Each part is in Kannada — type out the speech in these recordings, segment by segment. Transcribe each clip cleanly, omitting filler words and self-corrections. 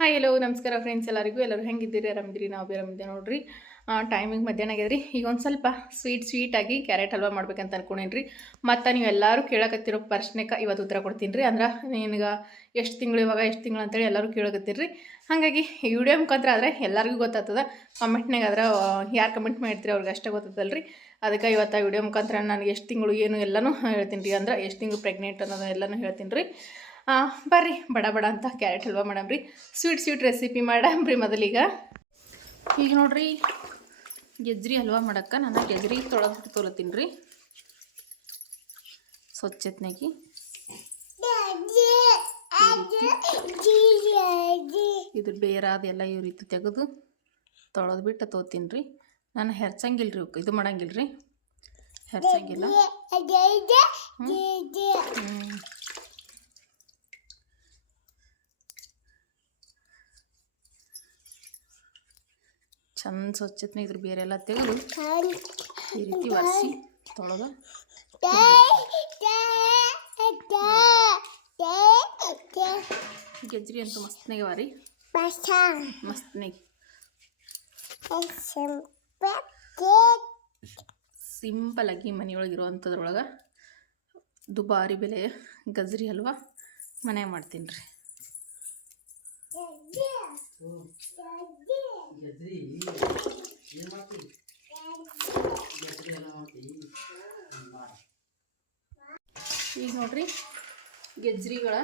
ಹಾಯ್ ಎಲ್ಲೋ ನಮಸ್ಕಾರ ಫ್ರೆಂಡ್ಸ್ ಎಲ್ಲರೂ ಹೆಂಗಿದ್ದೀರಿ ಆರಾಮಿದ್ದೀರಿ ನಾವು ಆರಾಮಿದ್ದೆ ನೋಡ್ರಿ ಟೈಮಿಂಗ್ ಮಧ್ಯಾಹ್ನ ಆಗ್ಯದ್ರಿ ಈಗ ಒಂದು ಸ್ವಲ್ಪ ಸ್ವೀಟಾಗಿ ಕ್ಯಾರೆಟ್ ಹಲ್ವಾ ಮಾಡ್ಬೇಕಂತ ಅನ್ಕೊಂಡೇನ್ರಿ ಮತ್ತು ನೀವು ಎಲ್ಲರೂ ಕೇಳಕತ್ತಿರೋ ಪ್ರಶ್ನೆಗೆ ಇವತ್ತು ಉತ್ತರ ಕೊಡ್ತೀನಿ ರೀ ಅಂದ್ರೆ ನಿನಗೆ ಎಷ್ಟು ತಿಂಗಳು ಇವಾಗ ಎಷ್ಟು ತಿಂಗಳು ಅಂತೇಳಿ ಎಲ್ಲರೂ ಕೇಳಕತ್ತೀರಿ ಹಾಗಾಗಿ ಈ ವಿಡಿಯೋ ಮುಖಾಂತರ ಆದರೆ ಎಲ್ಲರಿಗೂ ಗೊತ್ತಾಗ್ತದೆ ಕಮೆಂಟ್ನಾಗ ಆದ್ರೆ ಯಾರು ಕಮೆಂಟ್ ಮಾಡಿರ್ತೀರಿ ಅವ್ರಿಗೆ ಅಷ್ಟೇ ಗೊತ್ತಾಗ್ತಲ್ರಿ ಅದಕ್ಕೆ ಇವತ್ತು ವಿಡಿಯೋ ಮುಖಾಂತರ ನನಗೆ ಎಷ್ಟು ತಿಂಗಳು ಏನು ಎಲ್ಲನೂ ಹೇಳ್ತೀನಿ ರೀ ಅಂದ್ರೆ ಎಷ್ಟು ತಿಂಗಳು ಪ್ರೆಗ್ನೆಂಟ್ ಅನ್ನೋದು ಎಲ್ಲನೂ ಹೇಳ್ತೀನಿ ರೀ ಬರ್ರಿ ಬಡ ಅಂತ ಕ್ಯಾರೆಟ್ ಹಲ್ವಾ ಮಾಡಮ್ರಿ ಸ್ವೀಟ್ ರೆಸಿಪಿ ಮಾಡಮ್ರಿ ಮೊದಲೀಗ ಈಗ ನೋಡ್ರಿ ಗೆಜ್ರಿ ಹಲ್ವಾ ಮಾಡಕ್ಕೆ ನಾನು ಗೆಜ್ರಿ ತೊಳೆದ್ಬಿಟ್ಟು ತೊಲತೀನಿ ರೀ ಸ್ವಚ್ಛತ್ನಾಗಿ ಇದ್ರ ಬೇರಾದೆಲ್ಲ ಈ ರೀತಿ ತೆಗೆದು ತೊಳೆದ್ಬಿಟ್ಟು ತೊಗೋತೀನಿ ರೀ ನಾನು ಹೆರ್ಚಂಗಿಲ್ಲ ರೀ ಇದು ಮಾಡಂಗಿಲ್ಲ ರೀ ಹೆರ್ಚಂಗಿಲ್ಲ ಚಂದ ಸ್ವಚ್ಛತ್ನ ಇದ್ರ ಬೇರೆ ಎಲ್ಲ ತೆಗೆದು ಈ ರೀತಿ ಒರೆಸಿ ತೊಳೆದು ಗೆಜ್ರಿ ಅಂತೂ ಮಸ್ತ್ನಾಗೆ ವಾರಿ ಮಸ್ತ್ನಾಗೆ ಸಿಂಪಲಾಗಿ ಮನೆಯೊಳಗಿರುವಂಥದ್ರೊಳಗೆ ದುಬಾರಿ ಬೆಲೆ ಗಜ್ರಿ ಹಲ್ವಾ ಮನೆ ಮಾಡ್ತೀನಿ ರೀ ಈಗ ನೋಡ್ರಿ ಗೆಜ್ರಿಗಳ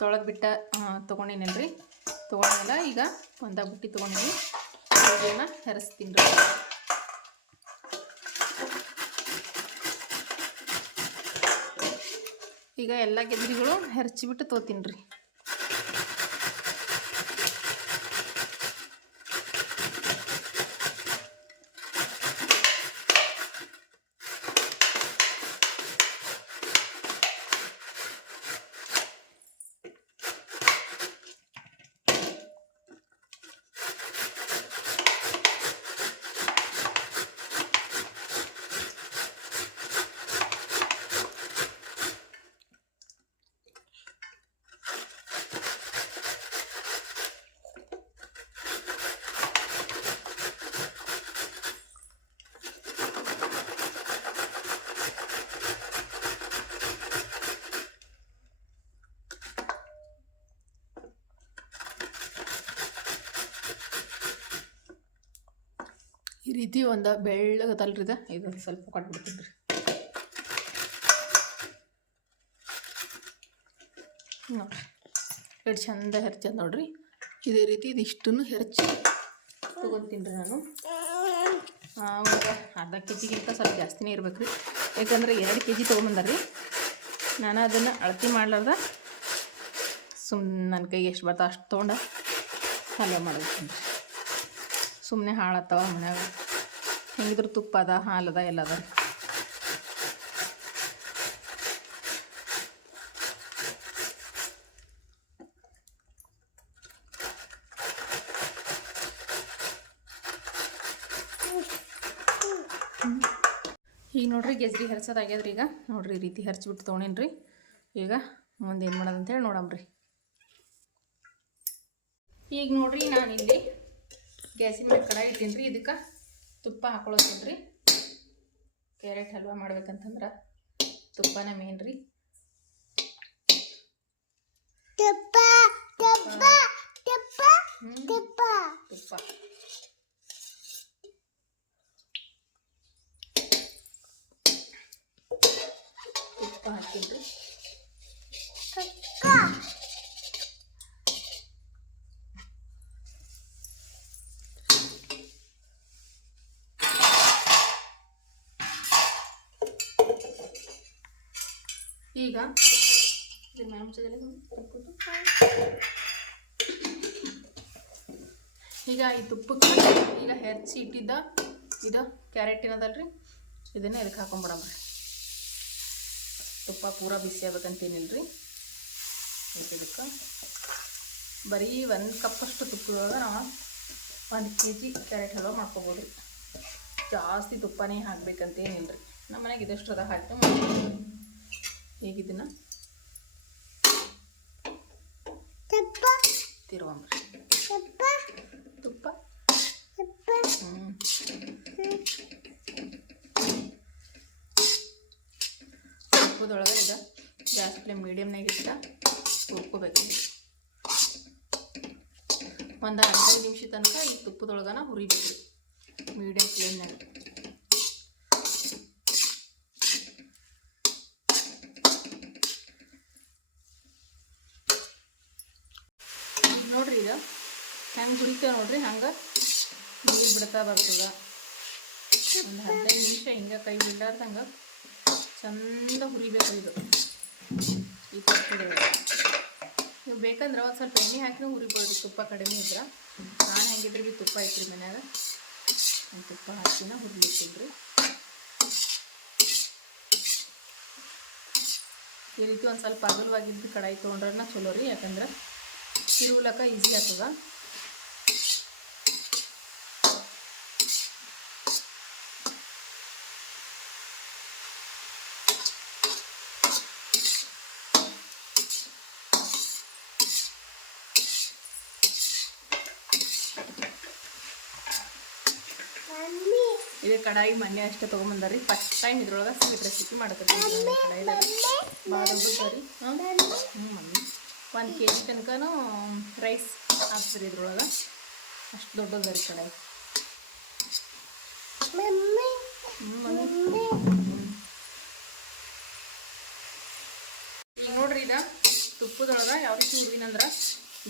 ತೊಳೆದ್ಬಿಟ್ಟ ತೊಗೊಂಡಿನಲ್ರಿ ತೊಗೊಂಡಿಲ್ಲ ಈಗ ಒಂದಾಗ ಬುಟ್ಟಿ ತೊಗೊಂಡಿನಿ ಇದನ್ನ ಹೆರೆಸ್ತೀನಿ ರೀ ಈಗ ಎಲ್ಲ ಗೆಜ್ರಿಗಳು ಹೆರಚಿಬಿಟ್ಟು ತೊಗೋತೀನಿ ರೀ ಈ ರೀತಿ ಒಂದು ಬೆಳ್ಳಗದಲ್ರಿ ಇದು ಸ್ವಲ್ಪ ಕೊಟ್ಬಿಡ್ತೀನಿ ರೀ ನೋಡಿರಿ ಎಷ್ಟು ಚಂದ ಹೆರ್ಚದ ನೋಡ್ರಿ ಇದೇ ರೀತಿ ಇದಿಷ್ಟನ್ನು ಹೆರ್ಚಿ ತೊಗೊತೀನಿ ರೀ ನಾನು ಒಂದು ಅರ್ಧ ಕೆ ಜಿಗಿಂತ ಸ್ವಲ್ಪ ಜಾಸ್ತಿನೇ ಇರ್ಬೇಕು ರೀ ಯಾಕಂದ್ರೆ 2 ಕೆ ಜಿ ತೊಗೊಂಬಂದಾರ್ರಿ ನಾನು ಅದನ್ನು ಅಳತೆ ಮಾಡ್ಲಾರ್ದ ನನ್ನ ಕೈಗೆ ಎಷ್ಟು ಬರ್ತಾ ಅಷ್ಟು ತೊಗೊಂಡು ಹಲ್ವಾ ಮಾಡ್ಬೇಕಂತ ಸುಮ್ಮನೆ ಹಾಳತ್ತವ ಮನ್ಯಾಗ ಹೆಂಗಿದ್ರು ತುಪ್ಪ ಅದ ಹಾಲದ ಎಲ್ಲ ಅದ ಈಗ ನೋಡ್ರಿ ಗೆಜ್ರಿ ಹೆರ್ಸೋದಾಗ್ಯದ್ರಿ ಈಗ ನೋಡ್ರಿ ಈ ರೀತಿ ಹೆರ್ಚ್ಬಿಟ್ಟು ತೊಗೊಂಡೇನ್ರಿ ಈಗ ಮುಂದೆ ಏನು ಮಾಡೋದು ಅಂತೇಳಿ ನೋಡಮ್ರಿ ಈಗ ನೋಡ್ರಿ ನಾನಿಲ್ಲಿ ಗ್ಯಾಸಿನ ಮೇಲೆ ಕಡಾಯಿ ಇಟ್ಟೀನಿ ರೀ ಇದಕ್ಕೆ ತುಪ್ಪ ಹಾಕೊಳತ್ತೀನಿ ರೀ ಕ್ಯಾರೆಟ್ ಹಲ್ವಾ ಮಾಡ್ಬೇಕಂತಂದ್ರೆ ತುಪ್ಪನೇ ಮೇನ್ ರೀ ತುಪ್ಪ ಹಾಕ್ತೀನಿ ರೀ ಈಗ ಈ ತುಪ್ಪಕ್ಕೆ ಈಗ ಹೆರ್ಚಿ ಇಟ್ಟಿದ್ದ ಇದು ಕ್ಯಾರೆಟ್ ಏನದಲ್ರಿ ಇದನ್ನ ಇದಕ್ಕೆ ಹಾಕೊಂಡ್ಬಿಡಮ್ರಿ ತುಪ್ಪ ಪೂರ ಬಿಸಿ ಆಗ್ಬೇಕಂತೇನಿಲ್ರಿ ಇದಕ್ಕೆ ಬರೀ 1 ಕಪ್ಪಷ್ಟು ತುಪ್ಪದೊಳಗೆ ನಾವು 1 ಕೆ ಜಿ ಕ್ಯಾರೆಟ್ ಹಲ್ವಾ ಮಾಡ್ಕೋಬೋದು ರೀ ಜಾಸ್ತಿ ತುಪ್ಪನೇ ಹಾಕ್ಬೇಕಂತೇನಿಲ್ಲ ರೀ ನಮ್ಮ ಮನೆಗೆ ಇದಷ್ಟು ಅದ ಹಾಕಿ ಈಗ ಇದನ್ನು ತಿರುವಂಬ್ರಿ ತುಪ್ಪ ತುಪ್ಪದೊಳಗೆ ಈಗ ಗ್ಯಾಸ್ ಫ್ಲೇಮ್ ಮೀಡಿಯಮ್ನಾಗ ಇಟ್ಟ ಹುರ್ಕೋಬೇಕು. ಒಂದು 15 ನಿಮಿಷ ತನಕ ಈ ತುಪ್ಪದೊಳಗನ ಹುರಿಬೇಕು ಮೀಡಿಯಮ್ ಫ್ಲೇಮ್ನಾಗ. ನೋಡ್ರಿ ಈಗ ಹೆಂಗೆ ಹುರಿತೇವೆ ನೋಡ್ರಿ, ಹಂಗೆ ನೀರು ಬಿಡ್ತಾ ಬರ್ತದ. ಒಂದು 15 ನಿಮಿಷ ಹಿಂಗೆ ಕೈ ಬಿಡಾರ್ದಂಗೆ ಚಂದ ಹುರಿಬೇಕು ಇದು ಈ ತುಪ್ಪದೊಳಗೆ. ನೀವು ಬೇಕಂದ್ರೆ ಒಂದು ಸ್ವಲ್ಪ ಎಣ್ಣೆ ಹಾಕಿನೂ ಹುರಿಬೋದು, ತುಪ್ಪ ಕಡಿಮೆ ಇದ್ರೆ. ನಾನು ಹೆಂಗಿದ್ರೆ ಭೀ ತುಪ್ಪ ಐತ್ರಿ ಮನ್ಯಾಗ, ತುಪ್ಪ ಹಾಕಿನ ಹುರಿಲಿಕ್ಕಿಲ್ರಿ. ಈ ರೀತಿ ಒಂದು ಸ್ವಲ್ಪ ಅಗಲವಾಗಿದ್ದು ಕಡಾಯಿ ತೊಗೊಂಡ್ರೆ ಚಲೋ ರೀ, ಯಾಕಂದ್ರೆ ತಿರುಗ್ಲಕ್ಕ ಈಸಿ ಆಗ್ತದ. ಇದೇ ಕಡಾಯಿ ಮೊನ್ನೆ ಅಷ್ಟೇ ತೊಗೊಂಬಂದಾರಿ. ಫಸ್ಟ್ ಟೈಮ್ ಇದ್ರೊಳಗೆ ಸ್ವೀಟ್ ರೆಸಿಪಿ ಮಾಡಕತ್ತೀನಿ ಕಡಾಯಿದಾಗ. ಭಾಳ ದೊಡ್ಡದು ಮಮ್ಮಿ 1 kg ತನಕನೂ ರೈಸ್ ಹಾಕ್ತೀರಿ ಇದ್ರೊಳಗೆ, ಅಷ್ಟು ದೊಡ್ಡದು ರೀ ಕಡಾಯಿ. ಈಗ ನೋಡ್ರಿ, ಈಗ ತುಪ್ಪದೊಳಗೆ ಯಾವ ರೀತಿ ಹುರಿನಂದ್ರೆ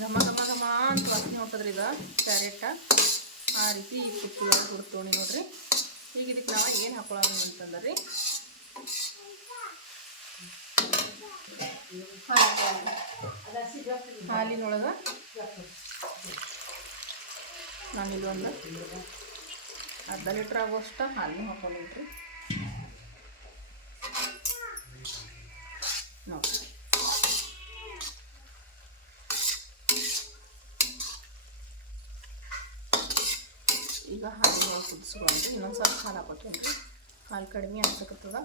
ಘಮ ಘಮ ಘಮ ಅಂತ ವಾಸನೆ ಹೊಟ್ಟದ್ರಿ ಈಗ ಕ್ಯಾರೆಟ್. ಆ ರೀತಿ ಈ ತುಪ್ಪದೊಳಗೆ ಹುಡ್ತೋಣಿ ನೋಡ್ರಿ. ಈಗ ಇದಕ್ಕೆ ನಾವು ಏನು ಹಾಕೊಳ್ಳೋಣ ಅಂತಂದ್ರೆ ಹಾಲಿನೊಳಗೆ ನಾನಿಲ್ಲಿ ಒಂದು ಅರ್ಧ ಲೀಟ್ರ್ ಆಗುವಷ್ಟು ಹಾಲನ್ನು ಹಾಕೊಂಡಿದ್ರಿ ನೋಡಿ. ಈಗ ಹಾಲಿನೊಳಗೆ ಕುದಿಸ್ಕೊಂಡು ಇನ್ನೊಂದು ಸ್ವಲ್ಪ ಹಾಲು ಹಾಕೋತೀನಿ ರೀ. ಹಾಲು ಕಡಿಮೆ ಅನ್ಸಕತ್ತದ.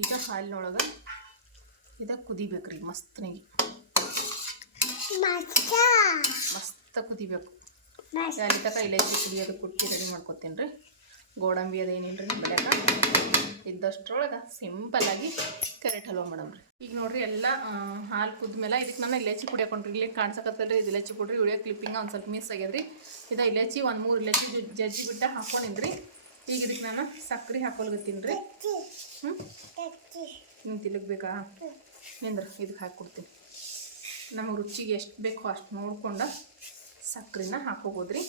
ಈಗ ಹಾಲಿನೊಳಗೆ ಇದಕ್ಕೆ ಕುದಿಬೇಕ್ರಿ ಮಸ್ತನಾಗಿ, ಮಸ್ತ ಕುದಿಬೇಕು. ಅಲ್ಲಿ ತನಕ ಇಲೈಚಿ ಪುಡಿ ಅದು ಕುಟ್ಟಿ ರೆಡಿ ಮಾಡ್ಕೊತೀನಿ ರೀ. ಗೋಡಂಬಿ ಅದೇನಿಲ್ಲ ರೀ ಬೆಳೆಕ ಇದ್ದಷ್ಟ್ರೊಳಗೆ ಸಿಂಪಲ್ಲಾಗಿ ಕ್ಯಾರೆಟ್ ಹಲ್ವಾ ಮಾಡಮ್ರಿ. ಈಗ ನೋಡ್ರಿ ಎಲ್ಲ ಹಾಲು ಕುದ್ಮೇಲೆ ಇದಕ್ಕೆ ನಾನು ಇಲೈಚಿ ಪುಡಿ ಹಾಕೊಂಡ್ರಿ. ಇಲ್ಲಿ ಕಾಣಿಸಕತ್ತಲ್ರಿ ಇದು ಇಲೈಚಿ ಪುಡಿ. ವಿಡಿಯೋ ಕ್ಲಿಪ್ಪಿಂಗ ಒಂದು ಸ್ವಲ್ಪ ಮಿಸ್ ಆಗ್ಯದ್ರಿ. ಇದು ಇಲೈಚಿ 1-3 ಇಲೈಚಿ ಜಜ್ಜಿ ಬಿಟ್ಟ ಹಾಕೊಂಡಿನ್ರಿ. ಈಗ ಇದಕ್ಕೆ ನಾನು ಸಕ್ಕರೆ ಹಾಕೊಲ್ಗತ್ತೀನಿ ರೀ. ಹಿಂಗೆ ತಿಲಗಬೇಕಾ ನಿಂದ್ರೆ ಇದಕ್ಕೆ ಹಾಕ್ಕೊಡ್ತೀನಿ. ನಮಗೆ ರುಚಿಗೆ ಎಷ್ಟು ಬೇಕೋ ಅಷ್ಟು ನೋಡ್ಕೊಂಡು ಸಕ್ಕರೆನ ಹಾಕೋಬೋದ್ರಿ.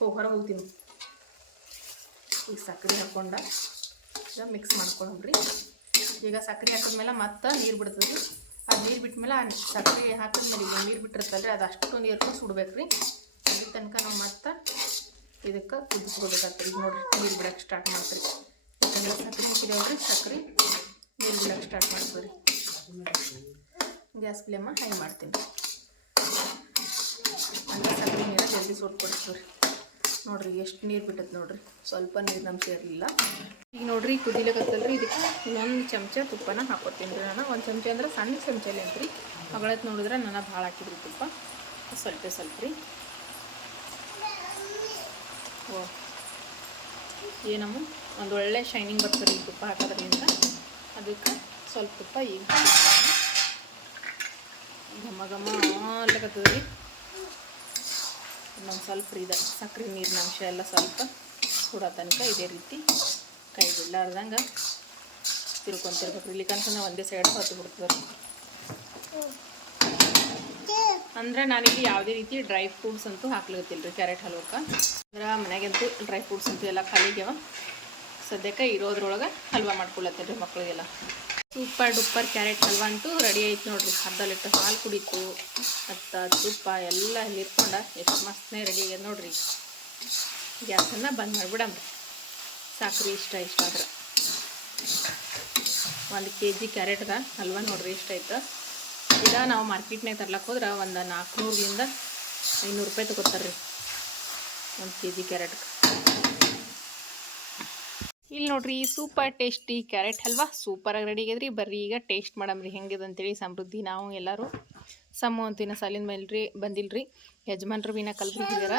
ಹೊರ ಹೋಗ್ತೀನಿ. ಈಗ ಸಕ್ಕರೆ ಹಾಕೊಂಡ ಈಗ ಮಿಕ್ಸ್ ಮಾಡ್ಕೊಳಮ್ರಿ. ಈಗ ಸಕ್ಕರೆ ಹಾಕಿದ್ಮೇಲೆ ಮತ್ತೆ ನೀರು ಬಿಡ್ತದೆ ರೀ. ಅದು ನೀರು ಬಿಟ್ಮೇಲೆ ಆ ಸಕ್ಕರೆ ಹಾಕಿದ್ಮೇಲೆ ಈಗ ನೀರು ಬಿಟ್ಟಿರ್ತಲ್ರಿ, ಅದು ಅಷ್ಟು ನೀರು ಸುಡ್ಬೇಕ್ರಿ. ಅಲ್ಲಿ ತನಕ ನಾವು ಮತ್ತೆ ಇದಕ್ಕೆ ಕುದಿಸ್ಕೋಬೇಕಾಗ್ತದೆ. ಈಗ ನೋಡಿರಿ ನೀರು ಬಿಡೋಕ್ಕೆ ಸ್ಟಾರ್ಟ್ ಮಾಡ್ತೀರಿ. ಯಾಕಂದ್ರೆ ಸಕ್ಕರೆ ಹಾಕಿದೇವ್ರಿ, ಸಕ್ಕರೆ ನೀರು ಬಿಡೋಕ್ಕೆ ಸ್ಟಾರ್ಟ್ ಮಾಡ್ತೀವಿ. ಗ್ಯಾಸ್ ಫ್ಲೇಮ ಹೈ ಮಾಡ್ತೀನಿ. ಅಂದರೆ ಸಕ್ಕರೆ ನೀರು ಜಲ್ದಿ ಸುಟ್ಕೊಡ್ತೀವಿ. ನೋಡಿರಿ ಎಷ್ಟು ನೀರು ಬಿಟ್ಟೈತೆ ನೋಡಿರಿ, ಸ್ವಲ್ಪ ನೀರಿನ ಅಂಶ ಇರಲಿಲ್ಲ. ಈಗ ನೋಡಿರಿ ಕುದಿಲಿಕ್ಕತ್ತಲ್ರಿ, ಇದಕ್ಕೆ ಇನ್ನೊಂದು ಚಮಚ ತುಪ್ಪನ ಹಾಕೋತೀನಿ ರೀ ನಾನು. 1 ಚಮಚ ಅಂದ್ರೆ ಸಣ್ಣ ಚಮಚಲ್ಲಿ ಅಂತ್ರಿ. ಮಗಳತ್ತು ನೋಡಿದ್ರೆ ನಾನು ಭಾಳ ಹಾಕಿದ್ರಿ ತುಪ್ಪ, ಸ್ವಲ್ಪ ರೀ. ಓ ಏನಮ್ಮ ಒಂದು ಒಳ್ಳೆ ಶೈನಿಂಗ್ ಬರ್ತದೆ ಈ ತುಪ್ಪ ಹಾಕೋದ್ರಿಂದ. ಅದಕ್ಕೆ ಸ್ವಲ್ಪ ತುಪ್ಪ ಈಗ ಘಮ ಘಮ ಅಲ್ಲಕತ್ತದ ರೀ. ಇನ್ನೊಂದು ಸ್ವಲ್ಪ ಇದೆ ಸಕ್ಕರೆ ನೀರಿನ ಅಂಶ ಎಲ್ಲ ಸ್ವಲ್ಪ ಸುಡೋ ತನಕ ಇದೇ ರೀತಿ ಕೈ ಬಿಡಲಾರ್ದಂಗೆ ತಿರ್ಕೊಂತಿರ್ಬೇಕು. ಇಲ್ಲಿ ಕನ್ಸನ ಒಂದೇ ಸೈಡ್ ಹೊತ್ತು ಬಿಡ್ತದೆ. ಅಂದ್ರೆ ನಾನಿಲ್ಲಿ ಯಾವುದೇ ರೀತಿ ಡ್ರೈ ಫ್ರೂಟ್ಸ್ ಅಂತೂ ಹಾಕ್ಲಿತ್ತಿಲ್ಲ ರೀ ಕ್ಯಾರೆಟ್ ಹಲ್ವಕ್ಕೆ. ಅಂದ್ರೆ ಮನೆಗಂತೂ ಡ್ರೈ ಫ್ರೂಟ್ಸ್ ಅಂತೂ ಎಲ್ಲ ಖಾಲಿಗ್ಯಾವ. ಸದ್ಯಕ್ಕೆ ಇರೋದ್ರೊಳಗೆ ಹಲ್ವಾ ಮಾಡ್ಕೊಳತ್ತೀರಿ ಮಕ್ಕಳಿಗೆಲ್ಲ. ಸೂಪರ್ ಡೂಪರ್ ಕ್ಯಾರೆಟ್ ಹಲ್ವಾ ಅಂತೂ ರೆಡಿ ಆಯ್ತು ನೋಡಿರಿ. ಅರ್ಧ ಲೀಟ್ರ್ ಹಾಲು ಕುಡಿತು ಮತ್ತು ತುಪ್ಪ ಎಲ್ಲ ಹಿರ್ಕೊಂಡ ಎಷ್ಟು ಮಸ್ತನೇ ರೆಡಿ ಆಗ್ಯದ ನೋಡಿರಿ. ಗ್ಯಾಸನ್ನು ಬಂದ್ ಮಾಡಿಬಿಡಮ್ರಿ. ಸಾಕ್ರಿ ಇಷ್ಟ ಆದ್ರೆ 1 kg ಕ್ಯಾರೆಟ್ದ ಹಲ್ವಾ ನೋಡ್ರಿ ಇಷ್ಟೈತೆ. ಈಗ ನಾವು ಮಾರ್ಕೆಟ್ನಾಗ ತರ್ಲಕ್ಕೆ ಹೋದ್ರೆ ಒಂದು 400ರಿಂದ 500 ರೂಪಾಯಿ ತೊಗೋತಾರೆ ರೀ 1 kg ಕ್ಯಾರೆಟ್ಗೆ. ಇಲ್ಲಿ ನೋಡ್ರಿ ಸೂಪರ್ ಟೇಸ್ಟಿ ಕ್ಯಾರೆಟ್ ಹಲ್ವಾ ಸೂಪರಾಗಿ ರೆಡಿ ಆಗ್ಯದ್ರಿ. ಬರ್ರಿ ಈಗ ಟೇಸ್ಟ್ ಮಾಡಮ್ರಿ ಹೆಂಗಿದೆ ಅಂತೇಳಿ. ಸಮೃದ್ಧಿ ನಾವು ಎಲ್ಲರೂ ಸಮ್ಮು ಅಂತಿನ ಸಾಲಿನ ಮೇಲ್ರಿ ಬಂದಿಲ್ರಿ, ಯಜಮಾನ್ರು ಬಿನ ಕಲ್ಬುರ್ಗಿ ಹೋಗ್ಯಾರ.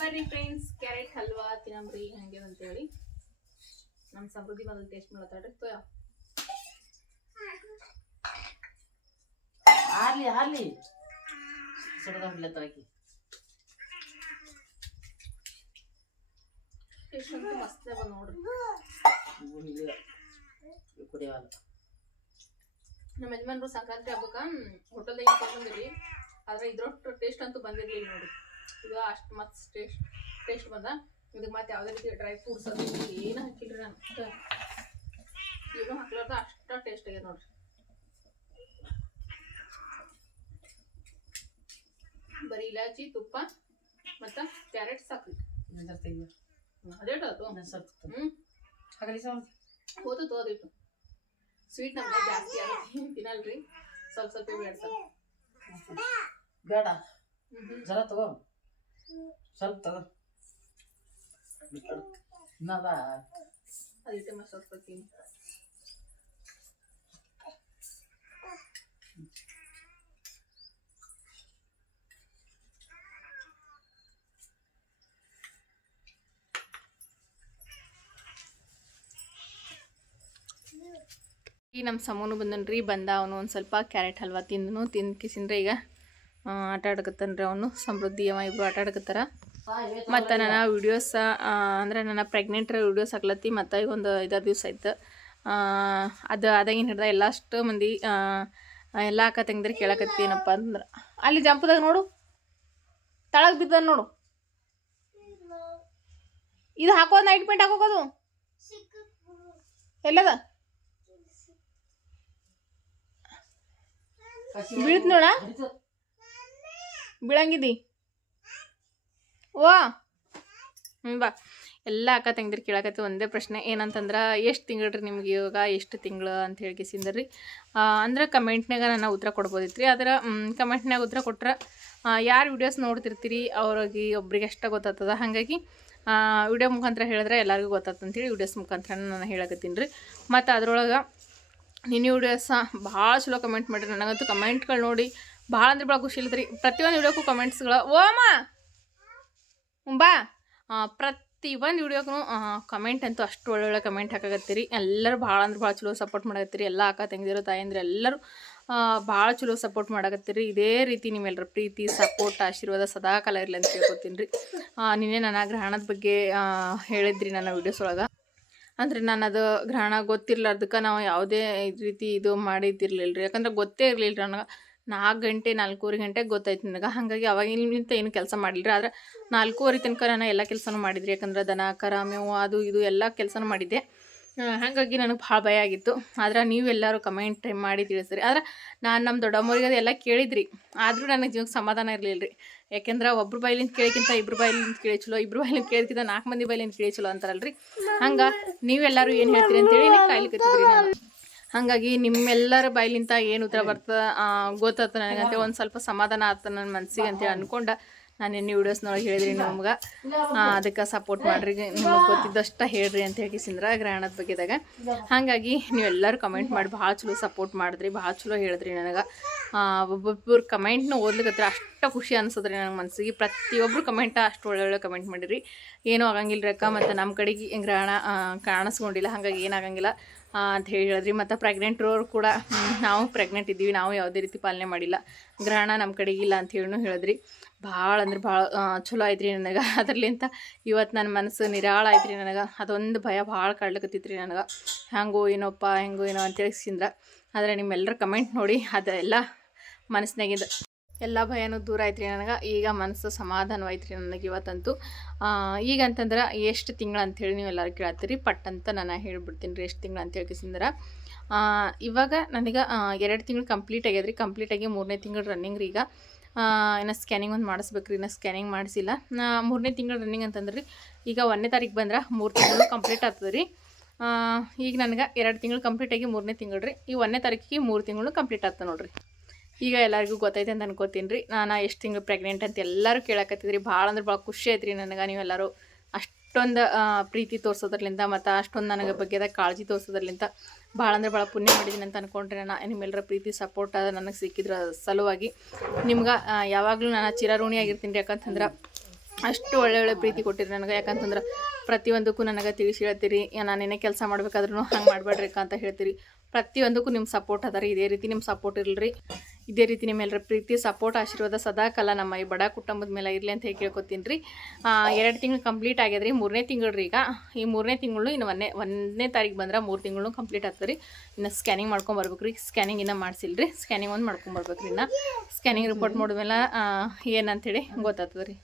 ಬರ್ರಿ ಫ್ರೆಂಡ್ಸ್ ಕ್ಯಾರೆಟ್ ಹಲ್ವಾ ತಿನ್ನಮ್ರಿ ಹೆಂಗಿದೆ ಅಂತೇಳಿ. ನಮ್ಮ ಸಮೃದ್ಧಿ ಮೊದಲು ಟೇಸ್ಟ್ ಮಾಡತ್ತಾಡ್ರಿ. ಹಾಲಿ ಸುಡದಕ್ಕೆ ಟೇಸ್ಟ್ ಅಂತೂ ಮಸ್ತ್ ಬಂದು ನೋಡ್ರಿ. ಕುಡಿಯಲ್ಲ ನಮ್ಮ ಯಜಮಾನ್ರು ಸಂಕ್ರಾಂತಿ ಹಬ್ಬಕ್ಕೆ ಹೋಟೆಲ್ದಾಗ ತಗೊಂಡಿರಿ, ಆದ್ರೆ ಇದ್ರಷ್ಟು ಟೇಸ್ಟ್ ಅಂತೂ ಬಂದಿರಲಿಲ್ಲ ನೋಡಿ. ಇದು ಅಷ್ಟು ಮಸ್ತ್ ಟೇಸ್ಟ್ ಬಂದ. ಇದಕ್ಕೆ ಮತ್ತೆ ಯಾವುದೇ ರೀತಿ ಡ್ರೈ ಫ್ರೂಟ್ಸ್ ಅದು ಏನು ಹಾಕಿಲ್ರಿ ನಾನು, ಏನು ಹಾಕ್ಲಾರ್ದ ಅಷ್ಟ ಟೇಸ್ಟ್ ಆಗ್ಯದ ನೋಡ್ರಿ. ಬರೀ ಇಲಾಚಿ ತುಪ್ಪ ಮತ್ತು ಕ್ಯಾರೆಟ್ ಸಾಕ್ರಿ. ಅದೇಟು ಹೋದತ್ತು ಅದಿಟ್ಟು ಸ್ವೀಟ್ ನಮ್ಗೆ ಜಾಸ್ತಿ ಆಗುತ್ತೆ ತಿನ್ನಲ್ರಿ, ಸ್ವಲ್ಪ ಬೇಡ ಬೇಡ ಜರ ತಗೋ, ಸ್ವಲ್ಪ ತಗೋ ಅದಕ್ಕೆ ಮತ್ತೆ ಸ್ವಲ್ಪ ತಿನ್ನಿ. ಈ ನಮ್ಮ ಸಮೂನು ಬಂದನ್ರಿ. ಬಂದ ಅವನು ಒಂದು ಸ್ವಲ್ಪ ಕ್ಯಾರೆಟ್ ಹಲ್ವಾ ತಿಂದು ಕಿಸಿಂದ್ರೆ ಈಗ ಆಟ ಆಡಕತ್ತಾನ್ರಿ. ಅವನು ಸಮೃದ್ಧಿ ಅವ ಇಬ್ಬರು ಆಟ ಆಡಕತ್ತಾರ. ಮತ್ತು ನನ್ನ ವೀಡಿಯೋಸ್ ಅಂದರೆ ನನ್ನ ಪ್ರೆಗ್ನೆಂಟ್ರ ವೀಡಿಯೋಸ್ ಹಾಕ್ಲತ್ತಿ ಮತ್ತು ಈಗ ಒಂದು 5-6 ದಿವಸ ಆಯ್ತು. ಅದು ಅದಾಗಿನ ಹಿಡ್ದ ಎಲ್ಲಷ್ಟು ಮಂದಿ ಎಲ್ಲ ಅಕ್ಕ ತಂಗಿದ್ರೆ ಕೇಳಕತ್ತಿ ಏನಪ್ಪ ಅಂದ್ರೆ, ಅಲ್ಲಿ ಜಂಪದಾಗ ನೋಡು ತಳಗೆ ಬಿದ್ದ ನೋಡು, ಇದು ಹಾಕೋದು ನೈಟ್ ಪ್ಯಾಂಟ್ ಹಾಕೋದು ಎಲ್ಲದ ಬೀಳ್ತ ನೋಡ, ಬೀಳಂಗಿದ್ದಿ ವಾ ಬಾ. ಎಲ್ಲ ಅಕ್ಕ ತಂಗಿದ್ರು ಕೇಳಕತ್ತಿ ಒಂದೇ ಪ್ರಶ್ನೆ ಏನಂತಂದ್ರೆ, ಎಷ್ಟು ತಿಂಗಳು ರೀ ನಿಮ್ಗೆ ಇವಾಗ, ಎಷ್ಟು ತಿಂಗಳು ಅಂತ ಹೇಳ್ಕಿಸಿಂದ್ರಿ. ಅಂದ್ರೆ ಕಮೆಂಟ್ನಾಗ ನಾನು ಉತ್ತರ ಕೊಡ್ಬೋದಿತ್ತು ರೀ. ಅದರ ಕಮೆಂಟ್ನಾಗ ಉತ್ತರ ಕೊಟ್ರೆ ಯಾರು ವೀಡಿಯೋಸ್ ನೋಡ್ತಿರ್ತೀರಿ ಅವ್ರಿಗೆ ಒಬ್ರಿಗೆ ಅಷ್ಟೇ ಗೊತ್ತಾಗ್ತದ. ಹಾಗಾಗಿ ವಿಡಿಯೋ ಮುಖಾಂತರ ಹೇಳಿದ್ರೆ ಎಲ್ಲರಿಗೂ ಗೊತ್ತಾಗ್ತಂತೇಳಿ ವಿಡಿಯೋಸ್ ಮುಖಾಂತರ ನಾನು ಹೇಳಕತ್ತೀನಿ ರೀ. ಮತ್ತು ಅದ್ರೊಳಗೆ ನಿನ್ನ ವಿಡಿಯೋಸ ಭಾಳ ಚಲೋ ಕಮೆಂಟ್ ಮಾಡಿರಿ. ನನಗಂತೂ ಕಮೆಂಟ್ಗಳು ನೋಡಿ ಭಾಳ ಅಂದ್ರೆ ಭಾಳ ಖುಷಿ ಇಲ್ಲದ್ರಿ. ಪ್ರತಿಯೊಂದು ವಿಡಿಯೋಕ್ಕೂ ಕಮೆಂಟ್ಸ್ಗಳು ಓಮ ಬಾ, ಪ್ರತಿಯೊಂದು ವಿಡಿಯೋಗೂ ಕಮೆಂಟ್ ಅಂತೂ ಅಷ್ಟು ಒಳ್ಳೊಳ್ಳೆ ಕಮೆಂಟ್ ಹಾಕಾಗತ್ತೀರಿ. ಎಲ್ಲರೂ ಭಾಳ ಅಂದ್ರೆ ಭಾಳ ಚಲೋ ಸಪೋರ್ಟ್ ಮಾಡಕತ್ತೀರಿ. ಎಲ್ಲ ಅಕ್ಕ ತಂಗಿದಿರೋ ತಾಯಂದ್ರೆ ಎಲ್ಲರೂ ಭಾಳ ಚಲೋ ಸಪೋರ್ಟ್ ಮಾಡಕತ್ತೀರಿ. ಇದೇ ರೀತಿ ನಿಮ್ಮೆಲ್ಲರ ಪ್ರೀತಿ ಸಪೋರ್ಟ್ ಆಶೀರ್ವಾದ ಸದಾಕಾಲ ಇರಲಿ ಅಂತ ಹೇಳ್ಕೊತೀನಿ ರೀ. ನಿನ್ನೆ ನನ್ನ ಗ್ರಹಣದ ಬಗ್ಗೆ ಹೇಳಿದ್ರಿ ನನ್ನ ವೀಡಿಯೋಸ್ ಒಳಗೆ. ಅಂದರೆ ನಾನು ಅದು ಗ್ರಹಣ ಗೊತ್ತಿರ್ಲಾರ್ದಕ್ಕೆ ನಾವು ಯಾವುದೇ ರೀತಿ ಇದು ಮಾಡಿದ್ದಿರಲಿಲ್ಲ ರೀ. ಯಾಕಂದ್ರೆ ಗೊತ್ತೇ ಇರಲಿಲ್ಲ ರೀ ನನಗೆ. 4-4:30 ಗಂಟೆಗೆ ಗೊತ್ತಾಯ್ತು ನನಗೆ. ಹಾಗಾಗಿ ಅವಾಗಿನಿಂದ ಏನು ಕೆಲಸ ಮಾಡಿಲ್ಲ ರೀ. ಆದರೆ 4:30 ತನಕ ನಾನು ಎಲ್ಲ ಕೆಲಸನೂ ಮಾಡಿದ್ರಿ. ಯಾಕಂದ್ರೆ ದನ ಕರ ಮೇವು ಅದು ಇದು ಎಲ್ಲ ಕೆಲಸನೂ ಮಾಡಿದ್ದೆ. ಹಾಗಾಗಿ ನನಗೆ ಭಾಳ ಭಯ ಆಗಿತ್ತು. ಆದ್ರೆ ನೀವೆಲ್ಲರೂ ಕಮೆಂಟ್ ಮಾಡಿ ತಿಳಿಸ್ರಿ. ಆದ್ರೆ ನಾನು ನಮ್ಮ ದೊಡ್ಡಮ್ಮವ್ರಿಗೆ ಅದೆಲ್ಲ ಕೇಳಿದ್ರಿ, ಆದರೂ ನನಗೆ ಜೀವಕ್ಕೆ ಸಮಾಧಾನ ಇರಲಿಲ್ಲ ರೀ. ಯಾಕೆಂದ್ರೆ ಒಬ್ರು ಬಾಯಿಲಿಂದ ಕೇಳಿಕ್ಕಿಂತ ಇಬ್ರು ಬಾಯಿಲಿಂದ ಕೇಳಿ ಚಲೋ, ಇಬ್ರು ಬಾಯಿಲಿಂದ ಕೇಳಿಕ್ಕಿಂತ 4 ಮಂದಿ ಬಾಯಿಲಿಂದ ಕೇಳಿ ಚಲೋ ಅಂತಾರಲ್ರಿ. ಹಂಗೆ ನೀವೆಲ್ಲರೂ ಏನು ಹೇಳ್ತೀರಿ ಅಂತೇಳಿ ಕಾಯ್ಲಿಕತ್ತಿದ್ರಿ ನಾನು. ಹಾಗಾಗಿ ನಿಮ್ಮೆಲ್ಲರ ಬಾಯಿಲಿಂತ ಏನು ಉತ್ತರ ಬರ್ತದೆ ಗೊತ್ತಾಯ್ತು ನನಗಂತೆ ಒಂದು ಸ್ವಲ್ಪ ಸಮಾಧಾನ ಆಗ್ತದೆ ನನ್ನ ಮನಸ್ಸಿಗೆ ಅಂತೇಳಿ ಅಂದ್ಕೊಂಡು ನಾನು ಎಣ್ಣೆ ವೀಡಿಯೋಸ್ನೊಳಗೆ ಹೇಳಿದ್ರಿ ನಿಮ್ಗೆ. ಅದಕ್ಕೆ ಸಪೋರ್ಟ್ ಮಾಡಿರಿ, ನಿಮಗೆ ಗೊತ್ತಿದ್ದಷ್ಟು ಹೇಳ್ರಿ ಅಂತ ಹೇಳಿಸಿಂದ್ರೆ ಗ್ರಹಣದ ಬಗ್ಗೆದಾಗ. ಹಾಗಾಗಿ ನೀವೆಲ್ಲರೂ ಕಮೆಂಟ್ ಮಾಡಿ ಭಾಳ ಚಲೋ ಸಪೋರ್ಟ್ ಮಾಡಿದ್ರಿ, ಭಾಳ ಚಲೋ ಹೇಳಿದ್ರಿ ನನಗೆ. ಒಬ್ಬೊಬ್ಬರು ಕಮೆಂಟ್ನ ಓದ್ಲಿಕ್ಕತ್ರ ಅಷ್ಟು ಖುಷಿ ಅನಿಸೋದ್ರಿ ನನಗೆ ಮನಸ್ಸಿಗೆ. ಪ್ರತಿಯೊಬ್ಬರು ಕಮೆಂಟ ಅಷ್ಟು ಒಳ್ಳೊಳ್ಳೆ ಕಮೆಂಟ್ ಮಾಡಿರಿ. ಏನೂ ಆಗಂಗಿಲ್ಲ ರೀ ಅಕ್ಕ, ಮತ್ತು ನಮ್ಮ ಕಡೆಗೆ ಗ್ರಹಣ ಕಾಣಿಸ್ಕೊಂಡಿಲ್ಲ, ಹಾಗಾಗಿ ಏನಾಗಂಗಿಲ್ಲ ಅಂತ ಹೇಳಿದ್ರಿ. ಮತ್ತು ಪ್ರೆಗ್ನೆಂಟ್ರವ್ರು ಕೂಡ ನಾವು ಪ್ರೆಗ್ನೆಂಟ್ ಇದ್ದೀವಿ, ನಾವು ಯಾವುದೇ ರೀತಿ ಪಾಲನೆ ಮಾಡಿಲ್ಲ, ಗ್ರಹಣ ನಮ್ಮ ಕಡೆಗಿಲ್ಲ ಅಂತ ಹೇಳಿ ಹೇಳಿದ್ರಿ. ಭಾಳ ಅಂದ್ರೆ ಭಾಳ ಚಲೋ ಆಯ್ತು ರೀ ನನಗೆ. ಅದರಲ್ಲಿಂತ ಇವತ್ತು ನನ್ನ ಮನಸ್ಸು ನಿರಾಳ ಆಯ್ತು ರೀ ನನಗೆ. ಅದೊಂದು ಭಯ ಭಾಳ ಕಾಡ್ಲಿಕತ್ತಿತ್ತು ರೀ ನನಗೆ, ಹೆಂಗೋ ಏನೋಪ್ಪ ಹೆಂಗೋ ಏನೋ ಅಂತೇಳಿಸಿಂದ. ಆದರೆ ನಿಮ್ಮೆಲ್ಲರ ಕಮೆಂಟ್ ನೋಡಿ ಅದೆಲ್ಲ ಮನಸ್ಸಿನಾಗಿದ್ದ ಎಲ್ಲ ಭಯನೂ ದೂರ ಆಯ್ತು ರೀ ನನಗೆ. ಈಗ ಮನಸ್ಸು ಸಮಾಧಾನವಾಯ್ತು ರೀ ನನಗೆ ಇವತ್ತಂತೂ. ಈಗಂತಂದ್ರೆ ಎಷ್ಟು ತಿಂಗಳು ಅಂಥೇಳಿ ನೀವು ಎಲ್ಲರೂ ಕೇಳತ್ತೀರಿ. ಪಟ್ ಅಂತ ನಾನು ಹೇಳ್ಬಿಡ್ತೀನಿ ರೀ ಎಷ್ಟು ತಿಂಗಳು ಅಂತ ಹೇಳ್ಕಿಸಿಂದ್ರೆ. ಇವಾಗ ನನಗೆ 2 ತಿಂಗಳು ಕಂಪ್ಲೀಟ್ ಆಗ್ಯದ ರೀ. ಕಂಪ್ಲೀಟಾಗಿ 3ನೇ ತಿಂಗಳು ರನ್ನಿಂಗ್ ರೀ ಈಗ. ಇನ್ನು ಸ್ಕ್ಯಾನಿಂಗ್ ಒಂದು ಮಾಡಿಸ್ಬೇಕು ರೀ, ಇನ್ನು ಸ್ಕ್ಯಾನಿಂಗ್ ಮಾಡಿಸಿಲ್ಲ. 3ನೇ ತಿಂಗಳು ರನ್ನಿಂಗ್ ಅಂತಂದ್ರೆ ರೀ ಈಗ 1ನೇ ತಾರೀಕು ಬಂದ್ರೆ 3 ತಿಂಗಳು ಕಂಪ್ಲೀಟ್ ಆಗ್ತದೆ ರೀ. ಈಗ ನನಗೆ 2 ತಿಂಗಳು ಕಂಪ್ಲೀಟಾಗಿ 3ನೇ ತಿಂಗಳು ರೀ. ಈ 1ನೇ ತಾರೀಕಿಗೆ 3 ತಿಂಗಳು ಕಂಪ್ಲೀಟ್ ಆಗ್ತದೆ ನೋಡಿರಿ. ಈಗ ಎಲ್ಲರಿಗೂ ಗೊತ್ತೈತೆ ಅಂತ ಅನ್ಕೋತೀನಿ ರೀ. ನಾನು ಎಷ್ಟು ತಿಂಗಳು ಪ್ರೆಗ್ನೆಂಟ್ ಅಂತ ಎಲ್ಲರೂ ಕೇಳಕತ್ತಿದ್ರಿ. ಭಾಳ ಅಂದ್ರೆ ಭಾಳ ಖುಷಿ ಆಯ್ತು ರೀ ನನಗೆ. ನೀವೆಲ್ಲರೂ ಅಷ್ಟೊಂದು ಪ್ರೀತಿ ತೋರಿಸೋದ್ರಲಿಂದ ಮತ್ತು ಅಷ್ಟೊಂದು ನನಗೆ ಬಗ್ಗೆದಾಗ ಕಾಳಜಿ ತೋರಿಸೋದ್ರಲಿಂದ ಭಾಳ ಅಂದ್ರೆ ಭಾಳ ಪುಣ್ಯ ಮಾಡಿದ್ದೀನಿ ಅಂತ ಅಂದ್ಕೊಂಡ್ರೆ ನಾನು. ನಿಮ್ಮೆಲ್ಲರ ಪ್ರೀತಿ ಸಪೋರ್ಟ್ ನನಗೆ ಸಿಕ್ಕಿದ್ರ ಸಲುವಾಗಿ ನಿಮ್ಗೆ ಯಾವಾಗಲೂ ನಾನು ಚಿರಋಣಿಯಾಗಿರ್ತೀನಿ ರೀ. ಯಾಕಂತಂದ್ರೆ ಅಷ್ಟು ಒಳ್ಳೆ ಪ್ರೀತಿ ಕೊಟ್ಟಿರಿ ನನಗೆ. ಯಾಕಂತಂದ್ರೆ ಪ್ರತಿಯೊಂದಕ್ಕೂ ನನಗೆ ತಿಳಿಸಿ ಹೇಳ್ತೀರಿ. ನಾನು ಏನೇ ಕೆಲಸ ಮಾಡ್ಬೇಕಾದ್ರೂ ಹಂಗೆ ಮಾಡಬೇಡ್ರಿ ಅಂತ ಹೇಳ್ತೀರಿ. ಪ್ರತಿಯೊಂದಕ್ಕೂ ನಿಮ್ಮ ಸಪೋರ್ಟ್ ಅದ ರೀ. ಇದೇ ರೀತಿ ನಿಮ್ಮ ಸಪೋರ್ಟ್ ಇರಲಿ. ಇದೇ ರೀತಿ ನಿಮ್ಮೆಲ್ಲರ ಪ್ರೀತಿ ಸಪೋರ್ಟ್ ಆಶೀರ್ವಾದ ಸದಾಕಾಲ ನಮ್ಮ ಈ ಬಡ ಕುಟುಂಬದ ಮೇಲೆ ಇರಲಿ ಅಂತ ಹೇಳಿ ಕೇಳ್ಕೊತೀನಿ ರೀ. 2 ತಿಂಗಳು ಕಂಪ್ಲೀಟ್ ಆಗ್ಯದ ರೀ. 3ನೇ ತಿಂಗಳು ರೀ ಈಗ. ಈ 3ನೇ ತಿಂಗಳು ಇನ್ನು 1ನೇ ತಾರೀಕು ಬಂದ್ರೆ 3 ತಿಂಗಳು ಕಂಪ್ಲೀಟ್ ಆಗ್ತದೆ ರೀ. ಇನ್ನು ಸ್ಕ್ಯಾನಿಂಗ್ ಮಾಡ್ಕೊಂಬರ್ಬೇಕು ರೀ. ಸ್ಕ್ಯಾನಿಂಗ್ ಇನ್ನೂ ಮಾಡಿಸಿಲ್ಲ ರೀ. ಸ್ಕ್ಯಾನಿಂಗ್ ಒಂದು ಮಾಡ್ಕೊಂಬರ್ಬೇಕು ರೀ. ಇನ್ನು ಸ್ಕ್ಯಾನಿಂಗ್ ರಿಪೋರ್ಟ್ ಮಾಡಿದ್ಮೇಲೆ ಏನಂತೇಳಿ ಗೊತ್ತಾಗ್ತದೆ ರೀ.